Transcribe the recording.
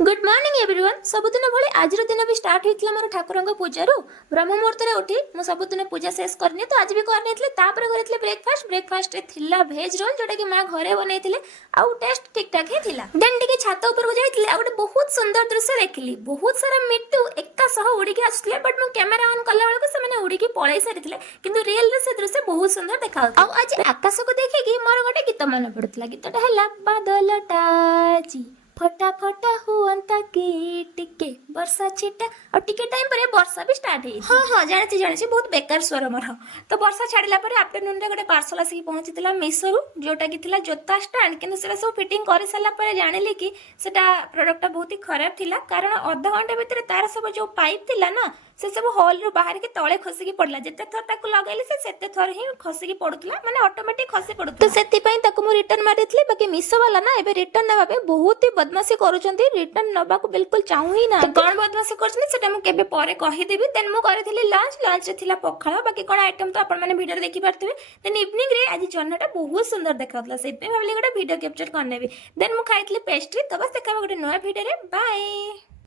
Good morning everyone. सबुदिन भली आज दिन भी स्टार्ट होता मोर ठाकुर पूजा ब्रह्म मुहूर्त उठी मुझे सबुदिन पूजा शेष करनी तो आज भी करनी करते ब्रेकफास्ट थिला भेज रोल जोटा कि माँ घरे बनई आउ टेस्ट ठीक ठाक ही थिला। देन टिके छात ऊपर को जाइए आ गोटे बहुत सुंदर दृश्य देखिली। बहुत सारा मिट्टू एका सह उड़िकी आसुले बट मु कैमेरा ऑन कला बेलू से उड़िकी पलि सारी किंतु रियल से दृश्य बहुत सुंदर देखा। आज आकाश को देखिकी मोर गोटे गीत मन पड़ुला। गीतटा है बादलटा जी फटा फटा हुआ कि टिके वर्षा छिटा और टिके टाइम पर वर्षा भी स्टार्ट है। हाँ हाँ जानी बहुत बेकार स्वर मोर। तो वर्षा छाड़ा पर आफ्टरनून रे गोटे पार्सल आसिक पहुंची मीशो जोटा कि जोता स्टाण्ड कि सब फिटिंग कर सारा जानिली कि प्रोडक्ट बहुत ही खराब थिला कारण अध घंटे भितर तार सब जो पाइप थिला ना से सब हॉल रू बाहर के तले खसिकी पड़ला। जिते थर ताकू लगैली से थर ही खसिकी पड़ुतला माने ऑटोमेटिक खसी पड़ुतला। तो सेति पई ताकू मु रिटर्न मार देथली। बाकी मीशो वाला ना एबे रिटर्न नबा पे बहुत ही बदमाशी करूचंती। रिटर्न नबा को बिल्कुल चाहू ही ना। तो कोन बदमाशी करछनी सेटा मु केबे परे कहि देबी। देन मु करथिली लंच रे थिला पखाळ। बाकी कोन आइटम तो आपण माने वीडियो रे देखि परथिबे। देन इवनिंग रे आज जन्नाटा बहुत सुंदर देखाउतला से पे भाबली गोटे वीडियो कैप्चर करनेबी। देन मु खाइतली पेस्ट्री। तो बस देखाबा गोटे नया वीडियो रे। बाय।